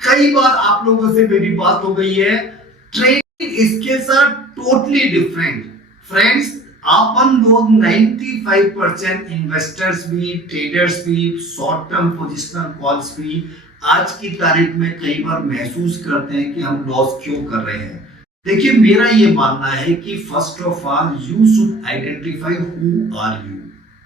कई बार आप लोगों से मेरी बात हो गई है, trading skills are totally different. Friends, अपन लोग 95% इन्वेस्टर्स भी, ट्रेडर्स भी, शॉर्ट टर्म पोजिशनल कॉल्स भी आज की तारीख में कई बार महसूस करते हैं कि हम लॉस क्यों कर रहे हैं। देखिए, मेरा ये मानना है कि first of all you should identify who are you.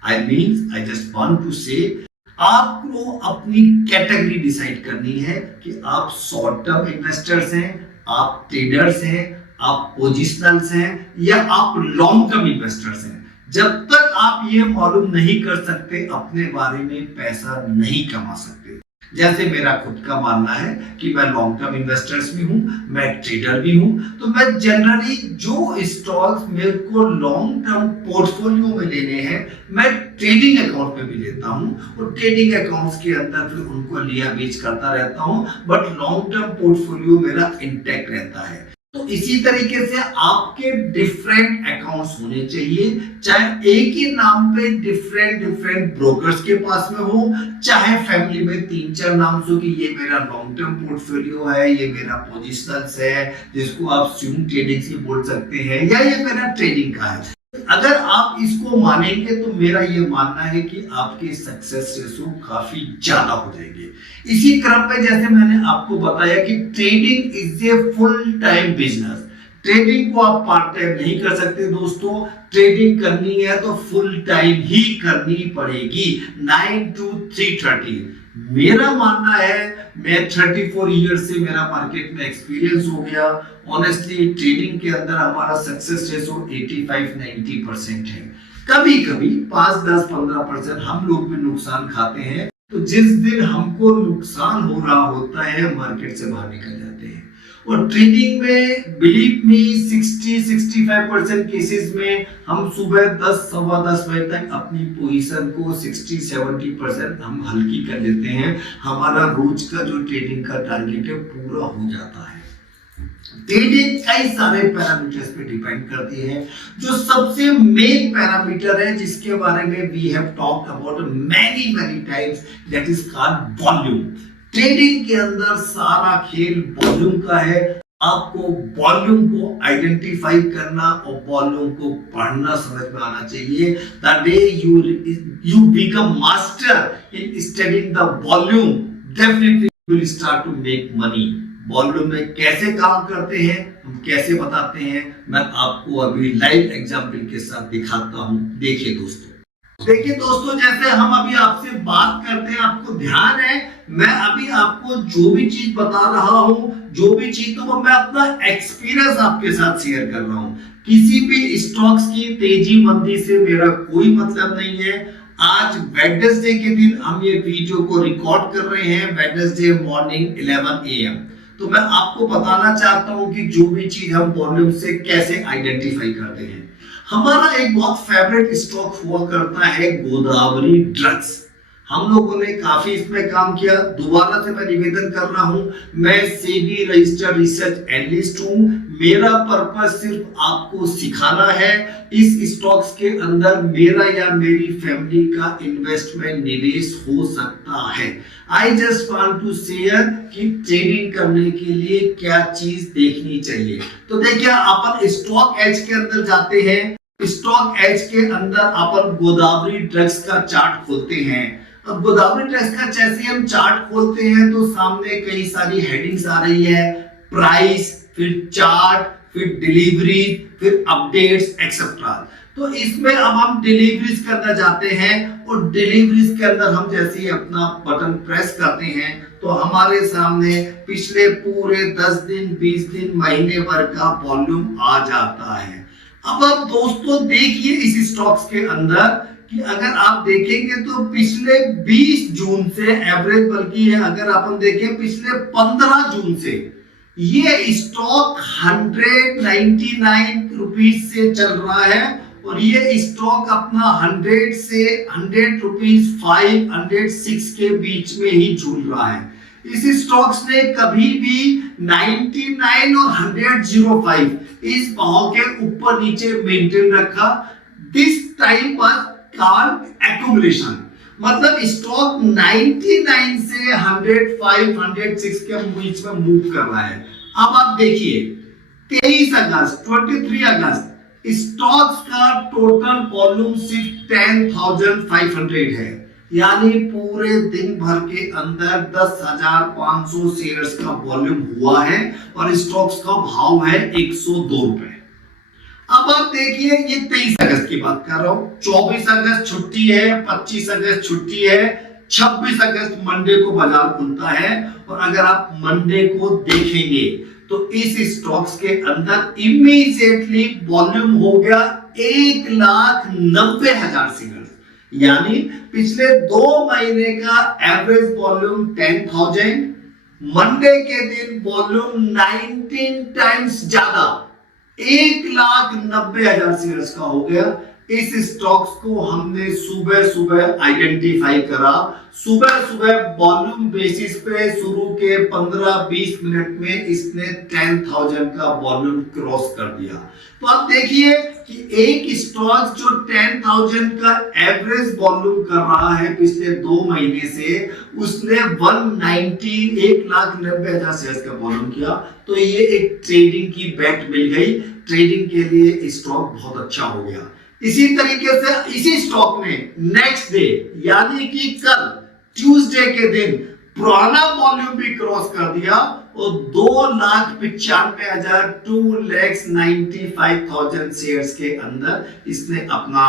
I just want to say आपको अपनी कैटेगरी डिसाइड करनी है कि आप शॉर्ट टर्म इन्वेस्टर्स हैं, आप ट्रेडर्स हैं, आप पोजिशनल्स हैं, या आप लॉन्ग टर्म इन्वेस्टर्स हैं। जब तक आप ये मालूम नहीं कर सकते, अपने बारे में पैसा नहीं कमा सकते। जैसे मेरा खुद का मानना है कि मैं लॉन्ग टर्म इन्वेस्टर्स भी हूं, मैं ट्रेडर भी हूं, तो मैं जनरली जो स्टॉक्स मेरे को लॉन्ग टर्म पोर्टफोलियो में लेने हैं, मैं ट्रेडिंग अकाउंट में भी लेता हूं, और ट्रेडिंग अकाउंट्स के अंदर फिर उनको लिया बेच करता रहता हूं, बट लॉन्ग टर्म पोर्टफोलियो मेरा इंटैक्ट रहता है। तो इसी तरीके से आपके डिफरेंट अकाउंट्स होने चाहिए, चाहे एक ही नाम पे डिफरेंट ब्रोकर्स के पास में हो, चाहे फैमिली में 3-4 नाम हो कि ये मेरा लॉन्ग टर्म पोर्टफोलियो है, ये मेरा पोजिशनल्स है, जिसको आप स्विंग ट्रेडिंग से बोल सकते हैं, या ये मेरा ट्रेडिंग का है। अगर आप इसको मानेंगे तो मेरा ये मानना है कि आपके सक्सेस रेशो काफी ज्यादा हो जाएंगे। इसी क्रम में जैसे मैंने आपको बताया कि trading is a full time business. Trading को आप पार्ट टाइम नहीं कर सकते दोस्तों। ट्रेडिंग करनी है तो फुल टाइम ही करनी पड़ेगी, 9 to 3:30। मेरा मानना है, मैं 34 ईयर से मेरा मार्केट में एक्सपीरियंस हो गया। ऑनेस्टली ट्रेडिंग के अंदर हमारा सक्सेस रेशो 85-90% है। कभी कभी 5-10-15% हम लोग भी नुकसान खाते हैं। तो जिस दिन हमको नुकसान हो रहा होता है, मार्केट से बाहर निकल जाते हैं। और ट्रेडिंग में बिलीव मी 60-65% केसेस में हम सुबह 10-10:15 बजे तक अपनी पोजीशन को 60-70% हम हल्की कर लेते हैं। हमारा रोज का जो ट्रेडिंग का टारगेट है पूरा हो जाता है। ट्रेडिंग कई सारे पैरामीटर्स पे डिपेंड करती है। जो सबसे मेन पैरामीटर है जिसके बारे में we have talked about many times, that is called volume. Trading के अंदर सारा खेल वॉल्यूम का है। आपको वॉल्यूम को आइडेंटिफाई करना और वॉल्यूम को पढ़ना समझ में आना चाहिए। The day you become master in studying the volume, definitely you will start to make money। Volume में कैसे काम करते हैं, हम कैसे बताते हैं, मैं आपको अभी लाइव एग्जांपल के साथ दिखाता हूं। देखिए दोस्तों, जैसे हम अभी आपसे बात करते हैं, आपको ध्यान है, मैं अभी आपको जो भी चीज बता रहा हूं, जो भी चीज, तो मैं अपना एक्सपीरियंस आपके साथ शेयर कर रहा हूं। किसी भी स्टॉक्स की तेजी मंदी से मेरा कोई मतलब नहीं है। आज वेडनेसडे के दिन हम ये वीडियो को रिकॉर्ड कर रहे हैं, वेडनेसडे मॉर्निंग 11 AM। तो मैं आपको बताना चाहता हूं कि जो भी चीज हम वॉल्यूम से कैसे आइडेंटिफाई करते हैं। हमारा एक बहुत फेवरेट स्टॉक हुआ करता है गोदावरी ड्रग्स। हम लोगों ने काफी इसमें काम किया। दोबारा से मैं निवेदन कर रहा हूं, मैं सेबी रजिस्टर्ड रिसर्च एनालिस्ट हूं। मेरा पर्पस सिर्फ आपको सिखाना है। इस स्टॉक्स के अंदर मेरा या मेरी फैमिली का इन्वेस्टमेंट निवेश हो सकता है। I just want to share कि ट्रेडिंग करने के लिए क्या चीज देखनी चाहिए। तो देखिए, अपन स्टॉक एज के अंदर जाते हैं। स्टॉक एज के अंदर अपन गोदावरी ड्रग्स का चार्ट खोलते हैं। अब गोदावरी ड्रग्स का जैसे हम चार्ट खोलते हैं तो सामने कई सारी हेडिंग्स आ रही है, प्राइस, फिर चार्ट, फिर डिलीवरी, फिर अपडेट्स एक्सेट्रा। तो इसमें अब हम डिलीवरीज के अंदर जाते हैं, और डिलीवरीज के अंदर हम जैसे ही अपना बटन प्रेस करते हैं तो हमारे सामने पिछले पूरे 10 दिन, 20 दिन, महीने भर का वॉल्यूम आ जाता है। अब आप दोस्तों देखिए इस स्टॉक्स के अंदर कि अगर आप देखेंगे तो पिछले 20 जून से एवरेज, बल्कि अगर अपन देखें पिछले 15 जून से ये स्टॉक 199 रुपीज से चल रहा है, और ये स्टॉक अपना 100 से 100 रुपीज 506 के बीच में ही झूल रहा है। इस स्टॉक्स ने कभी भी 99 और 105 इस भाव के ऊपर नीचे मेंटेन रखा। This time was called accumulation. मतलब स्टॉक 99 से 105 106 के बीच में मूव कर रहा है। अब आप देखिए 23 अगस्त स्टॉक्स का टोटल वॉल्यूम सिर्फ 10,500 है, यानी पूरे दिन भर के अंदर 10,500 शेयर्स का वॉल्यूम हुआ है और स्टॉक्स का भाव है 102 रुपए। अब आप देखिए ये 23 अगस्त की बात कर रहा हूं, 24 अगस्त छुट्टी है, 25 अगस्त छुट्टी है, 26 अगस्त मंडे को बाजार खुलता है। और अगर आप मंडे को देखेंगे तो इस स्टॉक्स के अंदर इमीडिएटली वॉल्यूम हो गया 1,90,000 शेयर, यानी पिछले 2 महीने का एवरेज वॉल्यूम 10,000, मंडे के दिन वॉल्यूम 19 टाइम्स ज्यादा 1,90,000 शेयर्स का हो गया। इस स्टॉक्स को हमने सुबह सुबह आइडेंटिफाई करा, सुबह सुबह वॉल्यूम बेसिस पे शुरू के 15-20 मिनट में इसने 10,000 का वॉल्यूम क्रॉस कर दिया। तो आप देखिए कि एक स्टॉक जो 10,000 का एवरेज वॉल्यूम कर रहा है पिछले 2 महीने से, उसने 1,90,000 शेयर्स का वॉल्यूम किया। तो ये एक ट्रेडिंग की बेट मिल गई, ट्रेडिंग के लिए स्टॉक बहुत अच्छा हो गया। इसी तरीके से इसी स्टॉक ने नेक्स्ट डे यानी कि कल ट्यूसडे के दिन पुराना वॉल्यूम भी क्रॉस कर दिया और 2,95,000 2,95,000 शेयर्स के अंदर इसने अपना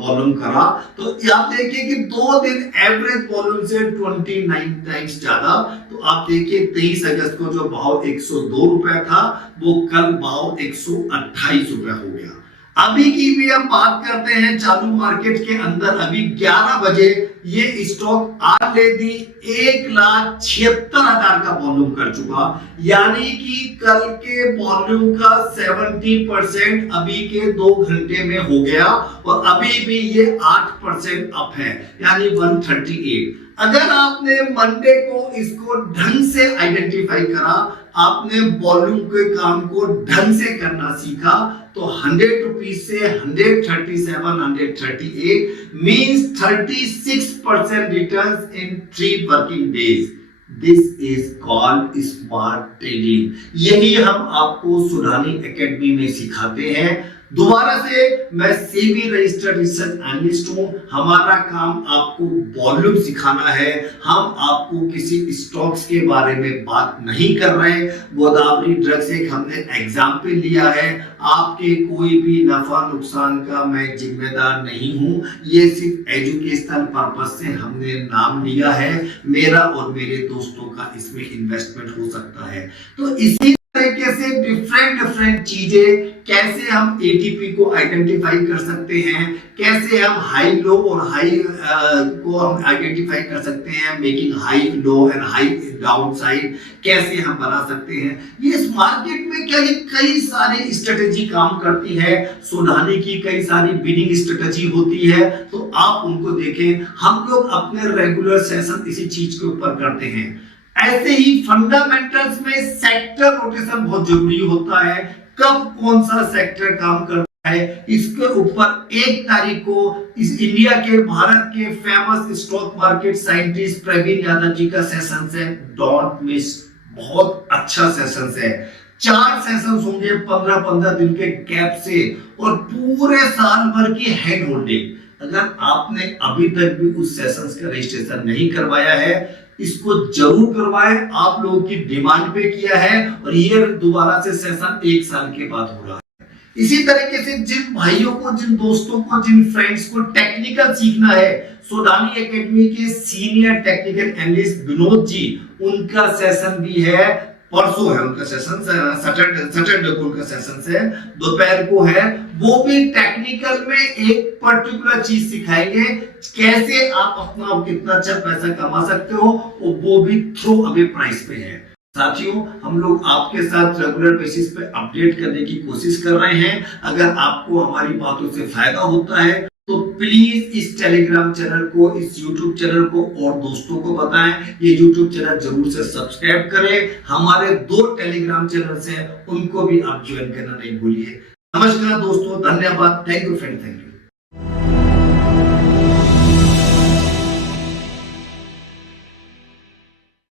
वॉल्यूम करा। तो आप देखिए कि 2 दिन एवरेज वॉल्यूम से 29 टाइम्स ज्यादा। तो आप देखिए 23 अगस्त को जो भाव 102 रुपए था वो कल भाव 128 रुपए हो गया। अभी की भी हम बात करते हैं चालू मार्केट के अंदर, अभी 11 बजे ये स्टॉक ऑलरेडी 1,76,000 का वॉल्यूम कर चुका, यानी कि कल के वॉल्यूम का 70% अभी के 2 घंटे में हो गया और अभी भी ये 8% अप है, यानी 138। अगर आपने मंडे को इसको ढंग से आइडेंटिफाई करा, आपने वॉल्यूम के काम को ढंग से करना सीखा, तो 100 रुपीज से 137 138 means 36% returns in 3 working days. This is called smart trading. यही हम आपको सुडानी एकेडमी में सिखाते हैं। दोबारा से मैं सेबी रजिस्टर्ड रिसर्च एनालिस्ट हूं। हमारा काम आपको वॉल्यूम सिखाना है, हम आपको किसी स्टॉक्स के बारे में बात नहीं कर रहे। गोदावरी ड्रग्स एक हमने एग्जाम्पल लिया है, आपके कोई भी नफा नुकसान का मैं जिम्मेदार नहीं हूं। ये सिर्फ एजुकेशनल पर्पस से हमने नाम लिया है, मेरा और मेरे दोस्तों का इसमें इन्वेस्टमेंट हो सकता है। तो इसी तरीके से डिफरेंट चीजें कैसे हम एटीपी को आइडेंटिफाई कर सकते हैं, कैसे हम हाई लो और हाई को हम आइडेंटिफाई कर सकते हैं, making high low and high down side कैसे हम बना सकते हैं। ये इस मार्केट में क्या ये कई सारी स्ट्रेटेजी काम करती है, सुधारने की कई सारी बिडिंग स्ट्रेटेजी होती है, तो आप उनको देखें। हम लोग अपने रेगुलर सेशन इसी चीज के ऊपर करते हैं। ऐसे ही फंडामेंटल्स में सेक्टर रोटेशन बहुत जरूरी होता है, कब कौन सा सेक्टर काम करता है, इसके ऊपर 1 तारीख को इस इंडिया के भारत के famous stock market scientist Praveen Yadav ji का सेशन है। डोंट मिस, बहुत अच्छा सेशन है। 4 सेशन होंगे 15-15 दिन के गैप से और पूरे साल भर की हैंड होल्डिंग। अगर आपने अभी तक भी उस सेशंस का रजिस्ट्रेशन नहीं करवाया है, इसको जरूर करवाएं। आप लोगों की डिमांड पे किया है और ये दोबारा से सेशन 1 साल के बाद हो रहा है। इसी तरीके से जिन भाइयों को, जिन दोस्तों को, जिन फ्रेंड्स को टेक्निकल सीखना है, सोडानी एकेडमी के senior technical analyst Vinod ji, उनका सेशन भी है, परसों है उनका सेशन, सैटरडे को उनका सेशन है, दोपहर को है। वो भी टेक्निकल में एक पर्टिकुलर चीज सिखाएंगे, कैसे आप अपना कितना अच्छा पैसा कमा सकते हो, और वो भी थ्रू अभी प्राइस पे है। साथियों, हम लोग आपके साथ रेगुलर बेसिस पे अपडेट करने की कोशिश कर रहे हैं। अगर आपको हमारी बातों से फायदा होता है तो प्लीज इस टेलीग्राम चैनल को, इस यूट्यूब चैनल को और दोस्तों को बताएं। ये यूट्यूब चैनल जरूर से सब्सक्राइब करें। हमारे 2 टेलीग्राम चैनल हैं, उनको भी आप ज्वाइन करना नहीं भूलिए। नमस्कार दोस्तों, धन्यवाद, thank you friend, thank you.